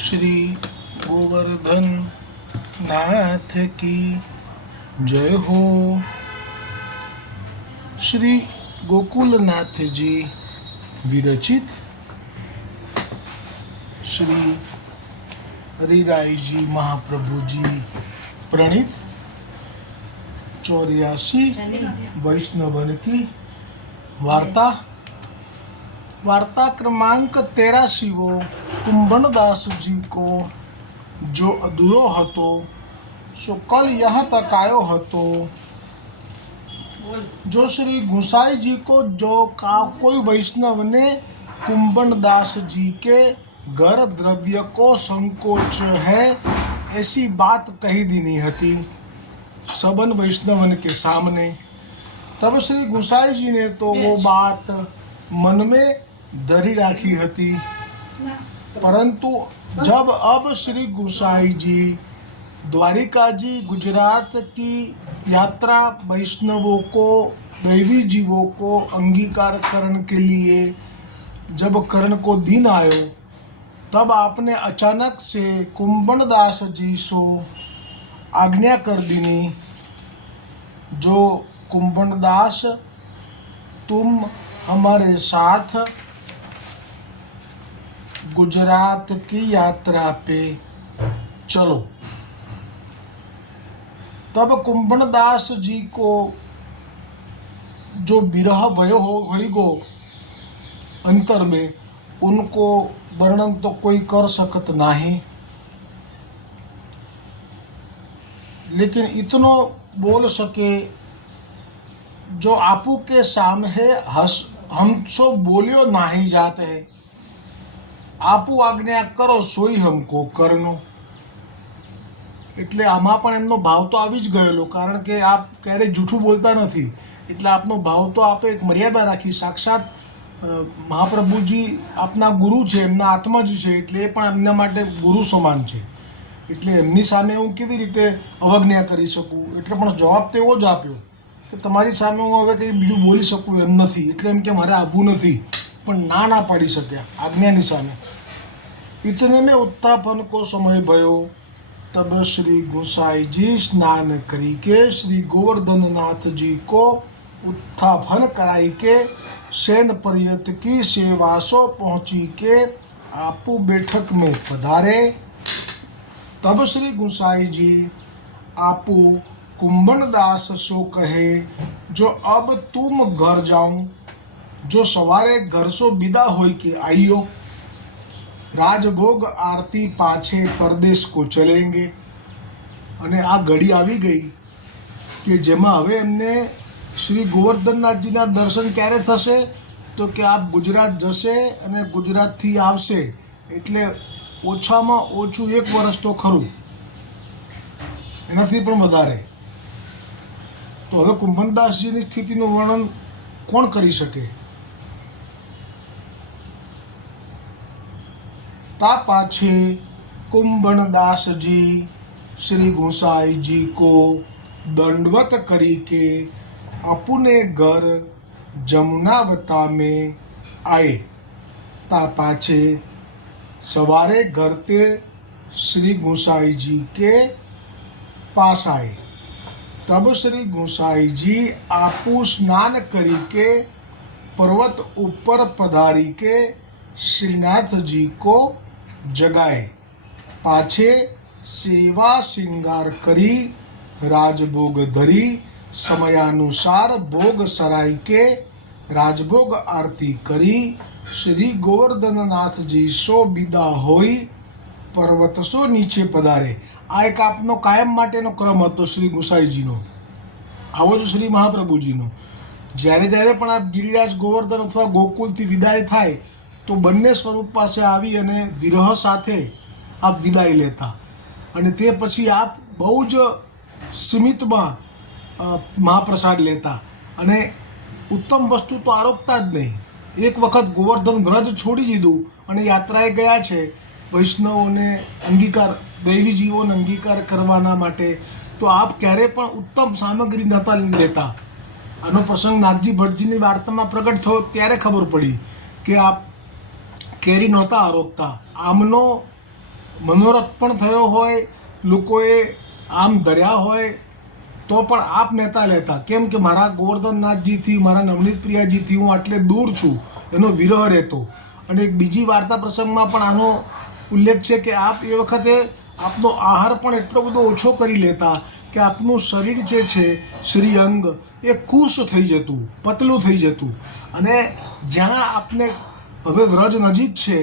શ્રી ગોવર્ધન નાથ કી જય હો શ્રી ગોકુલનાથજી વિરચિત શ્રી હરિરાયજી મહાપ્રભુજી પ્રણીત ચોર્યાસી વૈષ્ણવન કી વાર્તા वार्ता क्रमांक तेरासी वो कुंभणदास जी को जो अधूरो हतो सो कल यहाँ तक आयो हतो जो श्री गुसाई जी को जो का कोई वैष्णव ने कुंभणदास जी के घर द्रव्य को संकोच है ऐसी बात कही दीनी हती सबन वैष्णवन के सामने तब श्री गुसाई जी ने तो वो बात मन में धरी राखी हती। परंतु जब अब श्री गुसाई जी द्वारिका जी गुजरात की यात्रा वैष्णवों को, दैवी जीवों को अंगीकार करने के लिए जब करण को दिन आयो, तब आपने अचानक से कुंभन दास जी सो आज्ञा कर दीनी, जो कुंभन दास तुम हमारे साथ गुजरात की यात्रा पे। चलो। तब कुंभन दास जी को जो विरह भयो हो गई गो अंतर में, उनको वर्णन तो कोई कर सकत नहीं। लेकिन इतनो बोल सके, जो आपू के सामने हस हम सो बोलियो नाही जाते है। આપુ આજ્ઞા કરો સોઈ હમકો કરનો એટલે આમાં પણ એમનો ભાવ તો આવી જ ગયેલો, કારણ કે આપ ક્યારેય જૂઠું બોલતા નથી. એટલે આપનો ભાવ તો આપે એક મર્યાદા રાખી. સાક્ષાત મહાપ્રભુજી આપના ગુરુ છે, એમના આત્મા જ છે, એટલે એ પણ એમના માટે ગુરુ સમાન છે. એટલે એમની સામે હું કેવી રીતે અવજ્ઞા કરી શકું? એટલે પણ જવાબ તો એવો જ આપ્યો કે તમારી સામે હું હવે કંઈ બીજું બોલી શકું એમ નથી. એટલે એમ કે મારે આવવું નથી. પણ ના ના પાડી શક્યા આજ્ઞાની સામે इतने में उत्थापन को समय भयो तब श्री गोसाई जी स्नान करी के श्री गोवर्धन नाथ जी को उत्थापन कराई के सैन पर्यत की सेवा सो पहुंची के आपू बैठक में पधारे तब श्री गोसाई जी आपू कुंभन दास सो कहे जो अब तुम घर जाऊं જો સવારે ઘરસો બિદા હોય કે આઈયો રાજભોગ આરતી પાછે પરદેશ કો ચલેંગે. અને આ ઘડી આવી ગઈ કે જેમાં હવે એમને શ્રી ગોવર્ધનનાથજીના દર્શન ક્યારે થશે? તો કે આપ ગુજરાત જશે અને ગુજરાતથી આવશે. એટલે ઓછામાં ઓછું એક વર્ષ તો ખરું. એનાથી પણ વધારે. તો હવે કુંભનદાસજીની સ્થિતિનું વર્ણન કોણ કરી શકે? पाछे कुंभन दास जी, श्री गोसाई जी को दंडवत करी के अपने घर जमुनावता में आए। ता पाछे सवारे घर ते श्री गोसाई जी के पास आए। तब श्री गोसाई जी आपू स्नान करी के पर्वत ऊपर पधारी के श्रीनाथ जी को જગાએ. પાછે સેવા શિંગાર કરી, રાજભોગ ધરી, સમયાનુસાર ભોગ સરાઈ કે રાજભોગ આરતી કરી, શ્રી ગોવર્ધનનાથજી સો બિદા હોય પર્વત પર્વતસો નીચે પધારે. આ એક આપનો કાયમ માટેનો ક્રમ હતો શ્રી ગુસાઈજીનો. આવો જ શ્રી મહાપ્રભુજીનો. જ્યારે જ્યારે પણ આપ ગિરિરાજ ગોવર્ધન અથવા ગોકુલથી વિદાય થાય તો બંને સ્વરૂપ પાસે આવી અને વિરહ સાથે આપ વિદાય લેતા. અને તે પછી આપ બહુ જ સીમિતમાં મહાપ્રસાદ લેતા. અને ઉત્તમ વસ્તુ તો આરોગતા જ નહીં. એક વખત ગોવર્ધન વ્રજ છોડી દીધું અને યાત્રાએ ગયા છે. વૈષ્ણવોને અંગીકાર દૈવી જીવોને અંગીકાર કરવાના માટે. તો આપ ક્યારે પણ ઉત્તમ સામગ્રી નહોતા લેતા. આનો પ્રસંગ નાગજી ભટ્ટજીની વાર્તામાં પ્રગટ થયો ત્યારે ખબર પડી કે આપ કેરી નહોતા આરોગતા આમનો મનોરથ પણ થયો હોય, લોકોએ આમ ધર્યા હોય, તો પણ આપ નેતા લેતા કેમ કે મારા ગોવર્ધનનાથજીથી, મારા નવનીત પ્રિયાજીથી હું આટલે દૂર છું, એનો વિરહ રહેતો. અને એક બીજી વાર્તા પ્રસંગમાં પણ આનો ઉલ્લેખ છે કે આપ એ વખતે આપનો આહાર પણ એટલો બધો ઓછો કરી લેતા કે આપનું શરીર જે છે, શ્રી અંગ, એ ખુશ થઈ જતું, પતલું થઈ જતું. અને જ્યાં આપને હવે વ્રજ નજીક છે.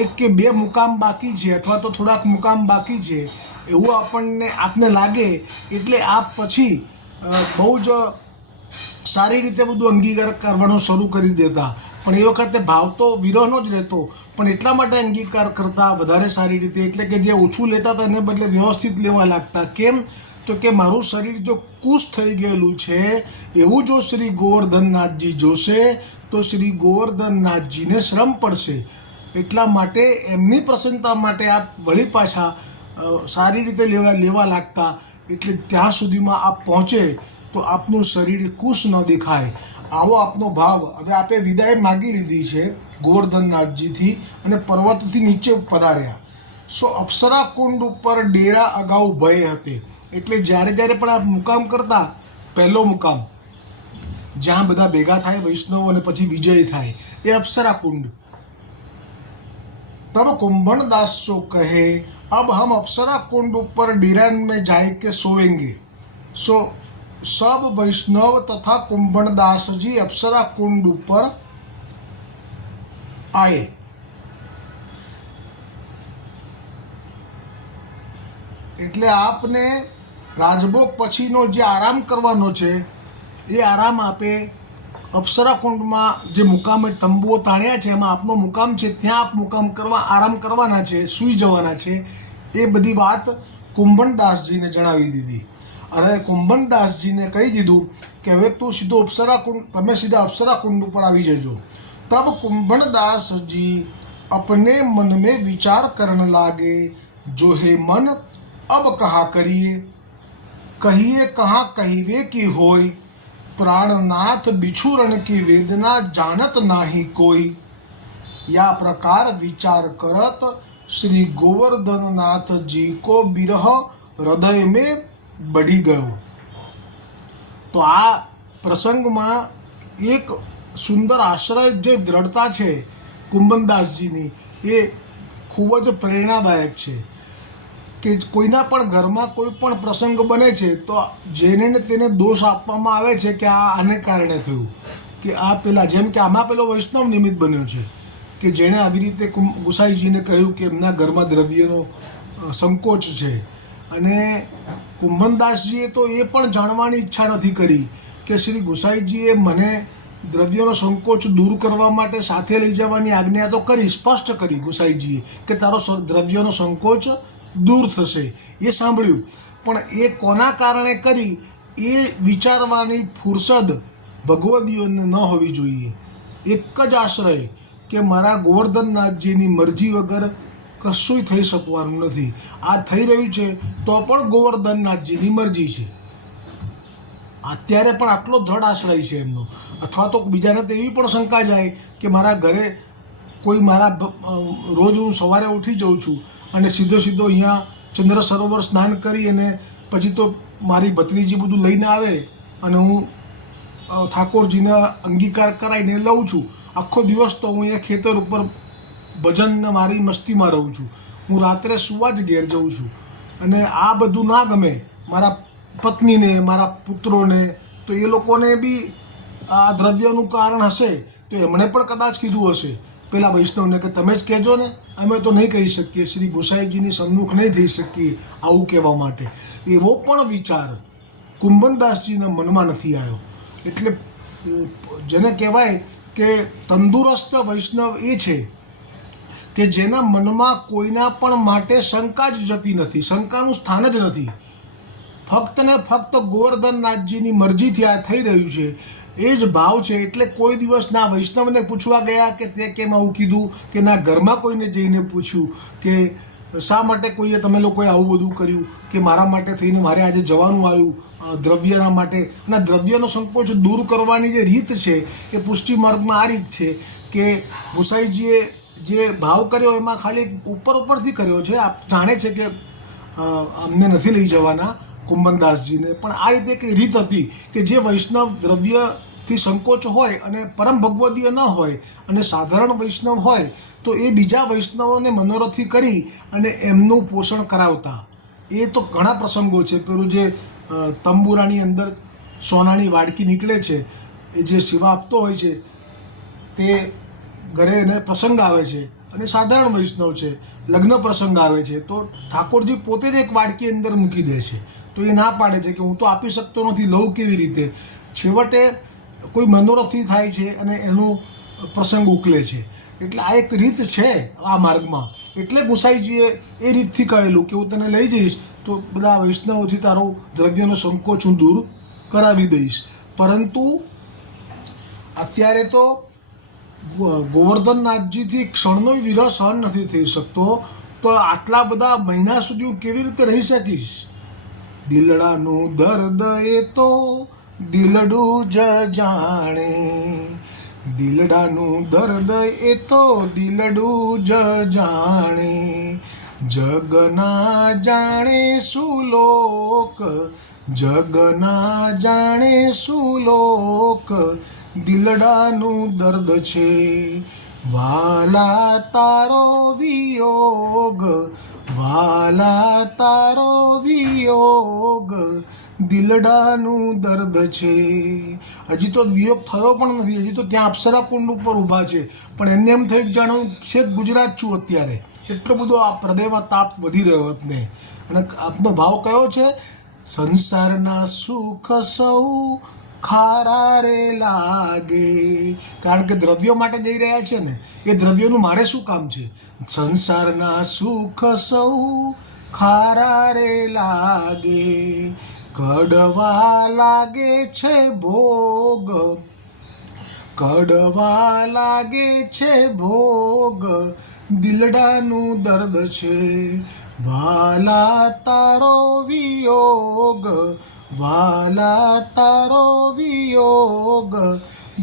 એક કે બે મુકામ બાકી છે અથવા તો થોડાક મુકામ બાકી છે. એવું આપણને આપને લાગે એટલે આપ પછી બહુ જ સારી રીતે બધું અંગીકાર કરવાનું શરૂ કરી દેતા. પણ એ વખતે ભાવ તો વિરહનો જ રહેતો. પણ એટલા માટે અંગીકાર કરતા વધારે સારી રીતે. એટલે કે જે ઓછું લેતા હતા એને બદલે વ્યવસ્થિત લેવા લાગતા. કેમ? તો કે મારું શરીર જો કુશ થઈ ગયેલું છે, એવું જો શ્રી ગોવર્ધનનાથજી જોશે, તો શ્રી ગોવર્ધનનાથજીને શ્રમ પડશે. એટલા માટે એમની પ્રસન્નતા માટે આપ વળી પાછા સારી રીતે લેવા લેવા લાગતા. એટલે ત્યાં સુધીમાં આપ પહોંચે તો આપનું શરીર કુશ ન દેખાય. આવો આપનો ભાવ. હવે આપે વિદાય માગી લીધી છે ગોવર્ધનનાથજીથી અને પર્વતથી નીચે પધાર્યા. સો અપ્સરા કુંડ ઉપર ડેરા અગાઉ ભય હતી. એટલે જ્યારે જ્યારે પણ આપ મુકામ કરતા, પહેલો મુકામ, જ્યાં બધા ભેગા થાય, વૈષ્ણવ અને પછી વિજય થાય, એ અપ્સરા કુંડ તબ કુંભણ દાસો કહે, અબ હમ અપ્સરા કુંડ ઉપર ડીરાન મેં જાય કે સોવેંગે. સો, સબ વૈષ્ણવ તથા કુંભણ દાસજી અપ્સરા કુંડ ઉપર આયે. એટલે આપને રાજભોગ પછીનો જે આરામ કરવાનો છે, એ આરામ આપે અપ્સરાકુંડમાં જે મુકામે તંબુઓ તાણ્યા છે, એમાં આપનો મુકામ છે, ત્યાં આપ મુકામ કરવા, આરામ કરવાના છે, સૂઈ જવાના છે, એ બધી વાત કુંભણદાસજીને જણાવી દીધી. અને કુંભણદાસજીને કહી દીધું કે હવે તું સીધો અપ્સરાકુંડ, તમે સીધા અપ્સરાકુંડ ઉપર આવી જજો. તબ કુંભણદાસજી અપને મન વિચાર કરણ લાગે, જો હે મન, અબ કહા કરીએ? કહીએ કહા કહીવે કી હોય? પ્રાણનાથ બિછુરણ કી વેદના જાણત નાહી કોઈ. યા પ્રકાર વિચાર કરત શ્રી ગોવર્ધનનાથજી કો બિરહ હૃદય મેં બળી ગયો. તો આ પ્રસંગમાં એક સુંદર આશ્રય જે દ્રઢતા છે કુંભનદાસજીની, એ ખૂબ જ પ્રેરણાદાયક છે. કે કોઈના પણ ઘરમાં કોઈ પણ પ્રસંગ બને છે, તો જેને તેને દોષ આપવામાં આવે છે કે આ આને કારણે થયું. કે આ પેલા, જેમ કે આમાં પેલો વૈષ્ણવ નિમિત્ત બન્યો છે, કે જેણે આવી રીતે ગુસાઈજીને કહ્યું કે એમના ઘરમાં દ્રવ્યનો સંકોચ છે. અને કુંભનદાસજીએ તો એ પણ જાણવાની ઈચ્છા નથી કરી કે શ્રી ગુસાઈજીએ મને દ્રવ્યનો સંકોચ દૂર કરવા માટે સાથે લઈ જવાની આજ્ઞા તો કરી, સ્પષ્ટ કરી ગુસાઈજીએ કે તારો દ્રવ્યનો સંકોચ દૂર થશે. એ સાંભળ્યું. પણ એ કોના કારણે કરી, એ વિચારવાની ફુરસદ ભગવદીઓને ન હોવી જોઈએ. એક જ આશ્રય કે મારા ગોવર્ધનનાથજીની મરજી વગર કશુંય થઈ શકવાનું નથી. આ થઈ રહ્યું છે તો પણ ગોવર્ધનનાથજીની મરજી છે. અત્યારે પણ આટલો દ્રઢ આશ્રય છે એમનો. અથવા તો બીજાને તો એવી પણ શંકા જાય કે મારા ઘરે કોઈ મારા રોજ હું સવારે ઉઠી જાઉં છું અને સીધો સીધો અહીંયા ચંદ્ર સરોવર સ્નાન કરી અને પછી તો મારી ભત્રીજી બધું લઈને આવે અને હું ઠાકોરજીના અંગીકાર કરાવીને લઉં છું. આખો દિવસ તો હું અહીંયા ખેતર ઉપર ભજનને મારી મસ્તીમાં રહું છું. હું રાત્રે સુવા જ ઘેર જઉં છું. અને આ બધું ના ગમે મારા પત્નીને, મારા પુત્રોને, તો એ લોકોને બી આ દ્રવ્યનું કારણ હશે. તો એમણે પણ કદાચ કીધું હશે. પેલા વૈષ્ણવને કે તમે જ કહેજો ને, અમે તો નહીં કહી શકીએ. શ્રી ગુસાઈજીની સન્મુખ નહીં થઈ શકીએ આવું કહેવા માટે. એવો પણ વિચાર કુંભનદાસજીના મનમાં નથી આવ્યો. એટલે જેને કહેવાય કે તંદુરસ્ત વૈષ્ણવ એ છે કે જેના મનમાં કોઈના પણ માટે શંકા જ જતી નથી, શંકાનું સ્થાન જ નથી. ફક્ત ને ફક્ત ગોવર્ધનનાથજીની મરજીથી આ થઈ રહ્યું છે એ જ ભાવ છે એટલે કોઈ દિવસ ના વૈષ્ણવને પૂછવા ગયા કે તે કેમ આવું કીધું, કે ના ઘરમાં કોઈને જઈને પૂછ્યું, કે શા માટે કોઈએ તમે લોકોએ આવું બધું કર્યું, કે મારા માટે થઈને મારે આજે જવાનું આવ્યું દ્રવ્યના માટે. અને દ્રવ્યનો સંકોચ દૂર કરવાની જે રીત છે, એ પુષ્ટિ માર્ગમાં આ રીત છે કે ગુસાઈજીએ જે ભાવ કર્યો એમાં ખાલી ઉપર ઉપરથી કર્યો છે. આપ જાણે છે કે અમને નથી લઈ જવાના. કુંભનદાસજીને. પણ આ રીતે એક રીત હતી કે જે વૈષ્ણવ દ્રવ્યથી સંકોચ હોય અને પરમ ભગવદીય ન હોય અને સાધારણ વૈષ્ણવ હોય, તો એ બીજા વૈષ્ણવોને મનોરથી કરી અને એમનું પોષણ કરાવતા. એ તો ઘણા પ્રસંગો છે. પેલું જે તંબુરાની અંદર સોનાની વાડકી નીકળે છે, એ જે શિવા આપતો હોય છે, તે ઘરે એને પ્રસંગ આવે છે અને સાધારણ વૈષ્ણવ છે, લગ્ન પ્રસંગ આવે છે. તો ઠાકોરજી પોતે એક વાડકી અંદર મૂકી દે છે. તો એ ના પાડે છે કે હું તો આપી શકતો નથી લઉં કેવી રીતે? છેવટે કોઈ મનોરથથી થાય છે અને એનું પ્રસંગ ઉકલે છે. એટલે આ એક રીત છે આ માર્ગમાં. એટલે ગુસાઈજીએ એ રીતથી કહેલું કે હું તને લઈ જઈશ તો બધા વૈષ્ણવોથી તારો દ્રવ્યનો સંકોચ હું દૂર કરાવી દઈશ. પરંતુ અત્યારે તો ગોવર્ધનનાથજીથી ક્ષણનો વિરહ સહન નથી થઈ શકતો. તો આટલા બધા મહિના સુધી હું કેવી રીતે રહી શકીશ? દિલડાનું દર્દ એ તો દિલડું જ જાણે. દિલડાનું દર્દ એ તો દિલડું જ જાણે. જગના જાણે સુલોક જગના જાણે સુલોક દિલડાનું દર્દ છે. વાલા તારો વિયોગ વાલા તારો વિયોગ દિલડાનું દર્દ છે. હજી તો વિયોગ થયો પણ નથી, હજી તો ત્યાં અપ્સરા કુંડ ઉપર ઊભા છે. પણ એમને એમ થયું હું છેક ગુજરાત છું અત્યારે. એટલો બધો આ હૃદયમાં તાપ વધી રહ્યો આપને. અને આપનો ભાવ કયો છે? સંસારના સુખ સૌ ખારા રે લાગે. કારણ કે દ્રવ્યો માટે જઈ રહ્યા છે ને, એ દ્રવ્યોનું મારે શું કામ છે? સંસારના સુખ સૌ ખારા રે લાગે. કડવા લાગે છે ભોગ. કડવા લાગે છે ભોગ. દિલડાનું દર્દ છે. વાલા તારો વિયોગ, વાલા તારો વિયોગ.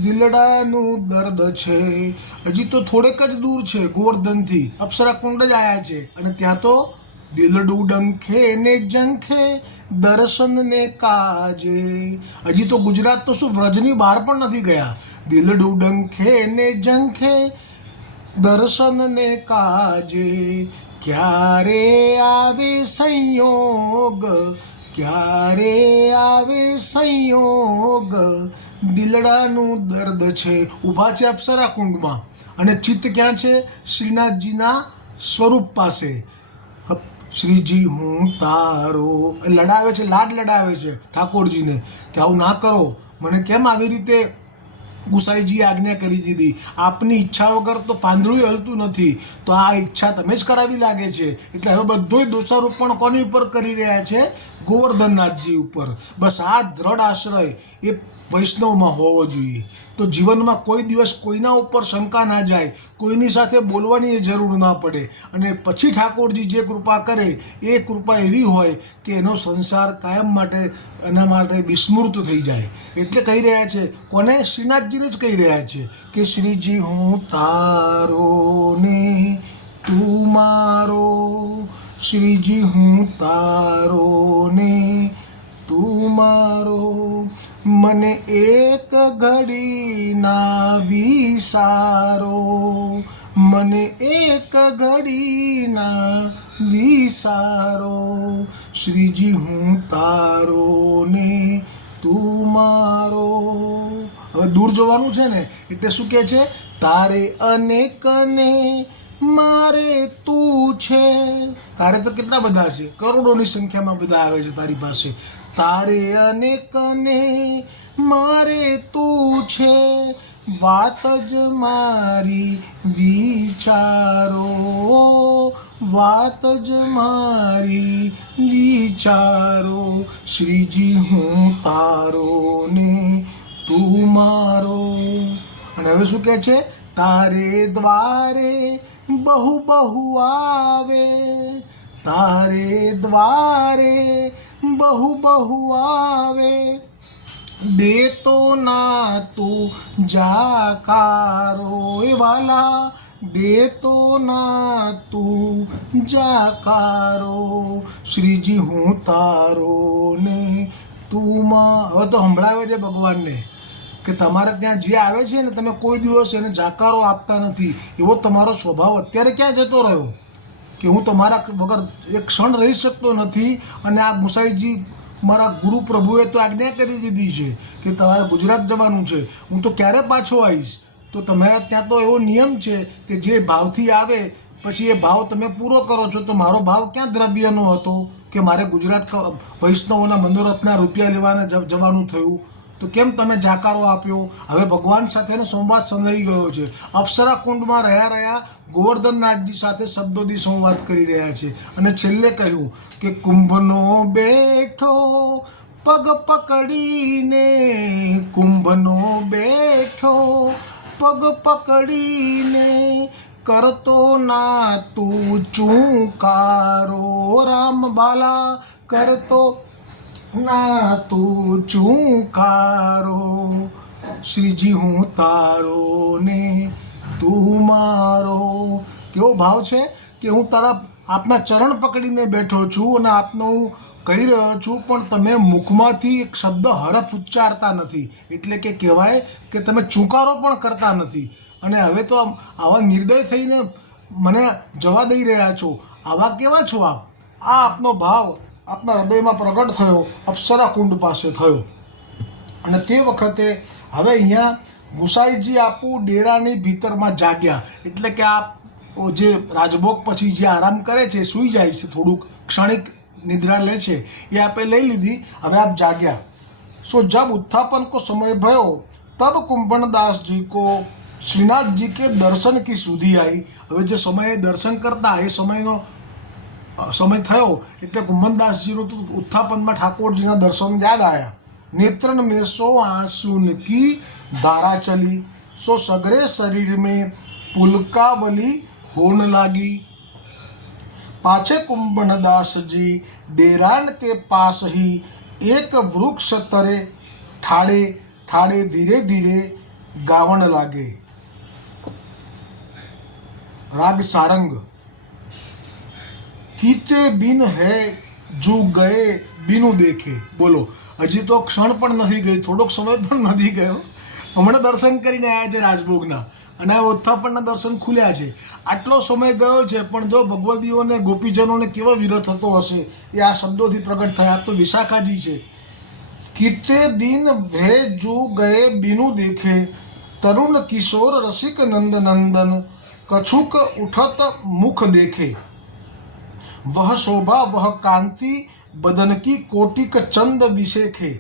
દિલડાનું દર્દ છે. હજી તો થોડેક જ દૂર છે ગોવર્ધનથી. અપ્સરા કુંડ જ આવ્યા છે. અને ત્યાં તો દિલડું ડંખે ને જંખે દર્શન ને કાજે. હજી તો ગુજરાત તો શું વ્રજની બહાર પણ નથી ગયા. દિલડું ડંખે ને જંખે દર્શન ને કાજે. ક્યારે આવે સંયોગ? ક્યારે આવે સંયોગ? દિલડાનું દર્દ છે. ઊભા છે અપ્સરા કુંડમાં અને ચિત્ત ક્યાં છે? શ્રીનાથજીના સ્વરૂપ પાસે. શ્રીજી, હું તારો. લડાવે છે, લાડ લડાવે છે ઠાકોરજીને કે આવું ના કરો. મને કેમ આવી રીતે ગુસાઈજીએ આજ્ઞા કરી દીધી. આપની ઈચ્છા વગર તો પાંદડું હલતું નથી. તો આ ઈચ્છા તમે જ કરાવી લાગે છે. એટલે હવે બધોય દોષારોપણ કોની ઉપર કરી રહ્યા છે? ગોવર્ધનનાથજી ઉપર. બસ આ દ્રઢ આશ્રય એ વૈષ્ણવમાં હોવો જોઈએ. તો જીવનમાં કોઈ દિવસ કોઈના ઉપર શંકા ના જાય, કોઈની સાથે બોલવાની એ જરૂર ના પડે. અને પછી ઠાકોરજી જે કૃપા કરે, એ કૃપા એવી હોય કે એનો સંસાર કાયમ માટે, એના માટે વિસ્મૃત થઈ જાય. એટલે કહી રહ્યા છે, કોને? શ્રીનાથજીને જ કહી રહ્યા છે કે, શ્રીજી, હું તારો ને તું મારો. શ્રીજી, હું તારો ને તું મારો. મને એક ઘડી ના વિસારો. મને એક ઘડી ના વિસારો. શ્રીજી, હું તારો ને તું મારો. હવે દૂર જોવાનું છે ને, એટલે શું કહે છે? તારે અનેક ને મારે તું છે. તારે તો કેટલા બધા છે? કરોડોની સંખ્યામાં બધા આવે છે તારી પાસે. તારે અને કને મારે તું છે? વાત જ મારી વિચારો, વાત જ મારી વિચારો, શ્રીજી હું તારો ને તું મારો. અને હવે શું કહે છે? તારે દ્વારે બહુ બહુ આવે તારે દ્વારે બહુ બહુ આવે. દેતો ના તું જાકારો એ વાલા. દેતો ના તું જાકારો. શ્રીજી, હું તારો ને તું હવે તો સંભળાવે છે ભગવાનને કે તમારે ત્યાં જે આવે છે ને, તમે કોઈ દિવસ એને જાકારો આપતા નથી. એવો તમારો સ્વભાવ અત્યારે ક્યાં જતો રહ્યો? કે હું તમારા વગર એક ક્ષણ રહી શકતો નથી અને આ ગુસાઈજી મારા ગુરુ પ્રભુએ તો આજ્ઞા કરી દીધી છે કે તમારે ગુજરાત જવાનું છે. હું તો ક્યારે પાછો આવીશ? તો તમારા ત્યાં તો એવો નિયમ છે કે જે ભાવથી આવે, પછી એ ભાવ તમે પૂરો કરો છો, તો મારો ભાવ ક્યાં દ્રવ્યનો હતો? કે મારે ગુજરાત વૈષ્ણવોના મંદોરથના રૂપિયા લેવાને જવાનું થયું? તો કેમ તમે જાકારો આપ્યો? હવે ભગવાન સાથેનો સંવાદ સંભળાઈ ગયો છે. અપ્સરા કુંડમાં રહ્યા રહ્યા ગોવર્ધનનાથજી સાથે શબ્દોથી સંવાદ કરી રહ્યા છે. અને છેલ્લે કહ્યું કે કુંભનો બેઠો પગ પકડીને, કુંભનો બેઠો પગ પકડીને કરતો ના તું ચૂંકારો. રામ બાલા કરતો ના તું ચૂકારો શ્રીજી હું તારો ને તું મારો. કેવો ભાવ છે કે હું તારા આપના ચરણ પકડીને બેઠો છું અને આપનો હું કહી રહ્યો છું, પણ તમે મુખમાંથી એક શબ્દ હરફ ઉચ્ચારતા નથી. એટલે કે કહેવાય કે તમે ચૂકારો પણ કરતા નથી. અને હવે તો આમ આવા નિર્દય થઈને મને જવા દઈ રહ્યા છો. આવા કેવા છો આપ? આ આપનો ભાવ આપના હૃદયમાં પ્રગટ થયો અપ્સરા કુંડ પાસે થયો અને તે વખતે હવે અહીંયા ગુસાઈજી આપું ડેરાની ભીતરમાં જાગ્યા એટલે કે આ ઓ જે રાજભોગ પછી જે આરામ કરે છે સૂઈ જાય છે થોડુંક ક્ષણિક નિદ્રા લે છે એ આપે લઈ લીધી હવે આપ જાગ્યા सो जब उत्थापन को समय भयो तब कुंभन दास जी को श्रीनाथ जी के दर्शन की सुधी आई હવે જે સમયે દર્શન કરતા એ સમયનો અ, સમય થયો એટલે કુંભનદાસજીનું તો ઉત્થાપનમાં ઠાકોરજીના દર્શન યાદ આવ્યા नेत्रन में सो आंसू की धारा चली सो सगरे शरीर में पुलकावली होने लागी पाछे कुंभनदास जी डेरान के पास ही एक वृक्ष तरे ठाड़े ठाड़े धीरे धीरे गावन लागे राग सारंग કીતે દિન હે જો ગયે બીનું દેખે. બોલો, હજી તો ક્ષણ પણ નથી ગઈ, થોડોક સમય પણ નથી ગયો. હમણાં દર્શન કરીને આવ્યા છે રાજભોગના અને આ ઉત્થાપનના દર્શન ખુલ્યા છે. આટલો સમય ગયો છે, પણ જો ભગવદીઓને, ગોપીજનોને કેવો વિરોધ થતો હશે એ આ શબ્દોથી પ્રગટ થયા. તો વિશાખાજી છે. કિતે દિન ભે જો ગયે બીનું દેખે. તરુણ કિશોર રસિક નંદ નંદન કછુક ઉઠત મુખ દેખે. વહ શોભા વહ કાંતિ બદન કી કોટિક ચંદ વિશેખે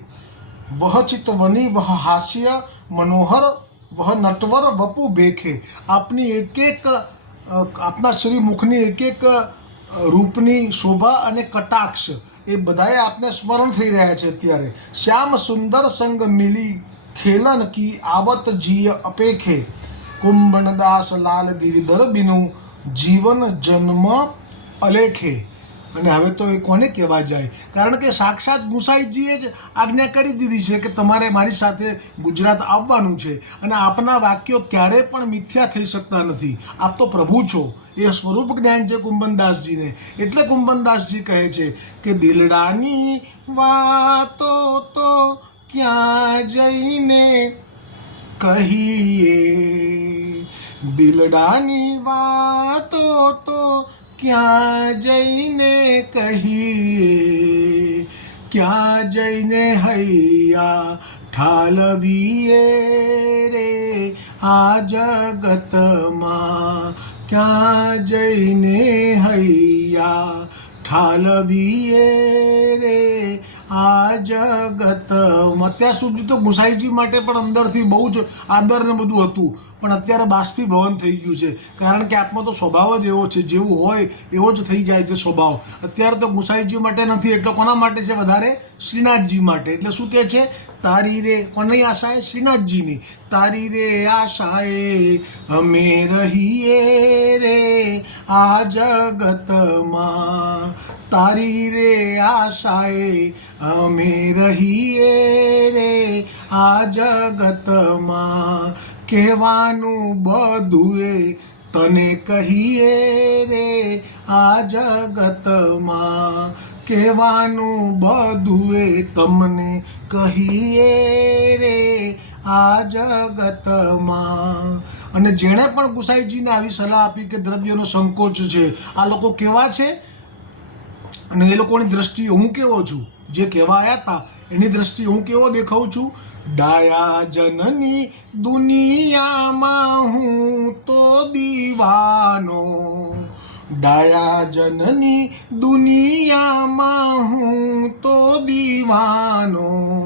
વહ ચિતવની વહ હાસ્ય મનોહર વહ નટવર વપુ બેખે આપની એક એક આપના શ્રી મુખની એક એક રૂપની શોભા અને કટાક્ષ એ બધાએ આપને સ્મરણ થઈ રહ્યા છે અત્યારે શ્યામ સુંદર સંગ મિલી ખેલન કી આવત જીય અપેખે કુંભણદાસ લાલ ગિરિધર બિનું જીવન જન્મ અલેખે. અને હવે તો એ કોને કહેવા જાય? કારણ કે સાક્ષાત ગુસાઈજીએ જ આજ્ઞા કરી દીધી છે કે તમારે મારી સાથે ગુજરાત આવવાનું છે અને આપના વાક્યો ક્યારેય પણ મિથ્યા થઈ શકતા નથી. આપ તો પ્રભુ છો. એ સ્વરૂપ જ્ઞાન છે કુંભનદાસજીને. એટલે કુંભનદાસજી કહે છે કે દિલડાની વાતો તો ક્યાં જઈને કહીએ? દિલડાની વાતો તો ક્યાં જઈને કહીએ? ક્યાં જઈને હૈયા ઠાલવીએ રે? આ જગતમાં ક્યાં જઈને હૈયા ઠાલવીએ રે? આ જગત. અત્યાર સુધી તો ગુસાઈજી માટે પણ અંદરથી બહુ જ આદર ને બધું હતું. પણ અત્યારે બાષ્પીભવન થઈ ગયું છે. કારણ કે આપનો તો સ્વભાવ જ એવો છે. જેવું હોય એવો જ થઈ જાય છે સ્વભાવ. અત્યારે તો ગુસાઈજી માટે નથી એટલે કોના માટે છે? વધારે શ્રીનાથજી માટે. એટલે શું કહે છે? તારી રે કોની એ શ્રીનાથજીની. તારી રે આશાએ અમે રહીએ રે આ જગતમાં. તારી રે આશાએ અમે રહીએ રે આ જગતમાં. કહેવાનું બધું એ તને કહીએ રે આ જગતમાં. કહેવાનું બધું એ તમને કહીએ રે આ જગતમાં. અને જેણે પણ ગુસાઈજીને આવી સલાહ આપી કે દ્રવ્યનો સંકોચ છે, આ લોકો કેવા છે? અને એ લોકોની દ્રષ્ટિએ હું કેવો છું? જે કહેવા આવ્યા હતા, એની દ્રષ્ટિએ હું કેવો દેખાઉં છું? ડાયા જનની દુનિયામાં હું તો દીવાનો. ડાયા જનની દુનિયામાં હું તો દીવાનો.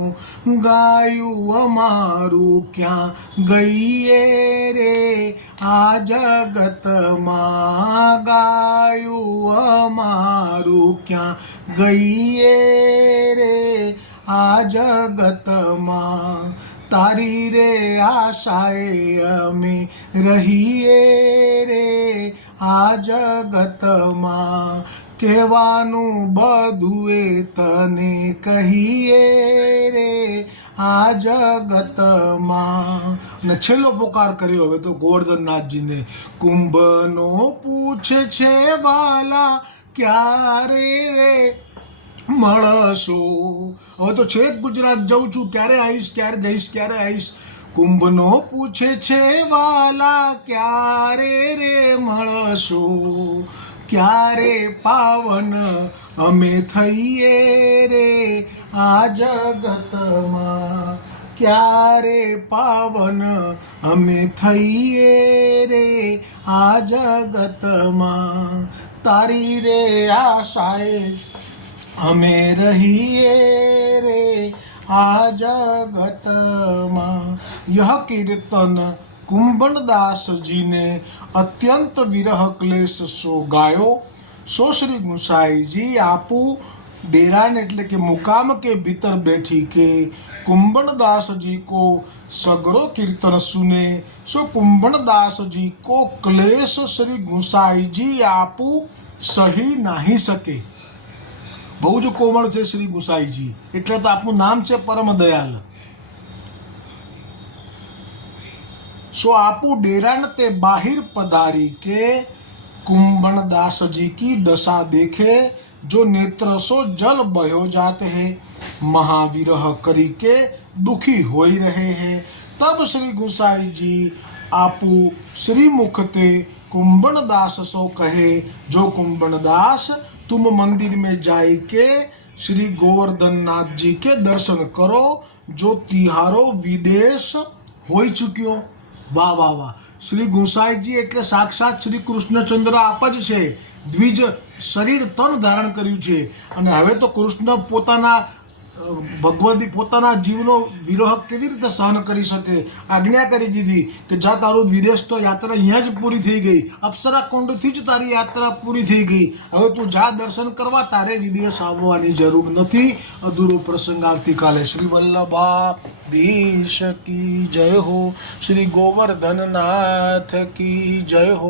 ગાયું અમારું ક્યાં ગઈએ રે? આ જગતમાં ગાયું અમારું ક્યાં ગઈએ રે? આ જગતમાં તારી રે આશાએ અમે રહીએ રે. આ જગતમાં કહેવાનું બધું એ તને કહીએ રે, આ જગતમાં. અને છેલ્લો પોકાર કર્યો હવે તો ગોવર્ધનનાથજીને. કુંભનો પૂછે છે વાલા, ક્યારે રે મળશો? હવે તો છેક ગુજરાત જઉં છું, ક્યારે આવીશ, ક્યારે જઈશ, ક્યારે આવીશ? કુંભનો પૂછે છે વાલા, ક્યારે રે મળશો? ક્યારે પાવન અમે થઈએ રે આ જગતમાં ક્યારે પાવન અમે થઈએ રે આ જગતમાં તારી રે આશાએ અમે રહીએ રે આ જગતમાં यह કીર્તન કુંભણદાસજીને અત્યંત વિરહ ક્લેશ સો ગાયો સો શ્રી ગુસાઈજી આપુ डेरान એટલે કે મુકામ के भीतर बैठी के कुंभणदास जी को सगरो कीर्तन सुने सो कुंभणदास जी को क्लेश श्री गुसाई जी आपू સહી નાહી શકે બહુ જ કોમળ છે શ્રી ગુસાઈજી એટલે તો આપનું નામ છે પરમ દયાલ सो आपू डेरण ते बाहिर पधारी के कुंभन दास जी की दशा देखे, जो नेत्र सो जल बहो जाते हैं। महावीरह करी के दुखी हो ही रहे हैं। तब श्री गुसाई जी आपू श्री मुखते कुंभन दास सो कहे, जो कुंभन दास तुम मंदिर में जाई के श्री गोवर्धन नाथ जी के दर्शन करो, जो तिहारो विदेश हो चुक्यो। વાહ વાહ વાહ. શ્રી ગુસાઈજી એટલે સાક્ષાત શ્રી કૃષ્ણચંદ્ર આપ જ છે. દ્વિજ શરીર તન ધારણ કર્યું છે. અને હવે તો કૃષ્ણ પોતાના ભગવતી પોતાના જીવનો વિરોહ કેવી રીતે સહન કરી શકે? આજ્ઞા કરી દીધી કે જા તારું વિદેશ તો યાત્રા અહીંયા જ પૂરી થઈ ગઈ. અપ્સરા કુંડથી જ તારી યાત્રા પૂરી થઈ ગઈ. હવે તું જા દર્શન કરવા, તારે વિદેશ આવવાની જરૂર નથી. અધૂરો પ્રસંગ આવતીકાલે શ્રી વલ્લભા દેશ કી જય હો. શ્રી ગોવર્ધનનાથ કી જય હો.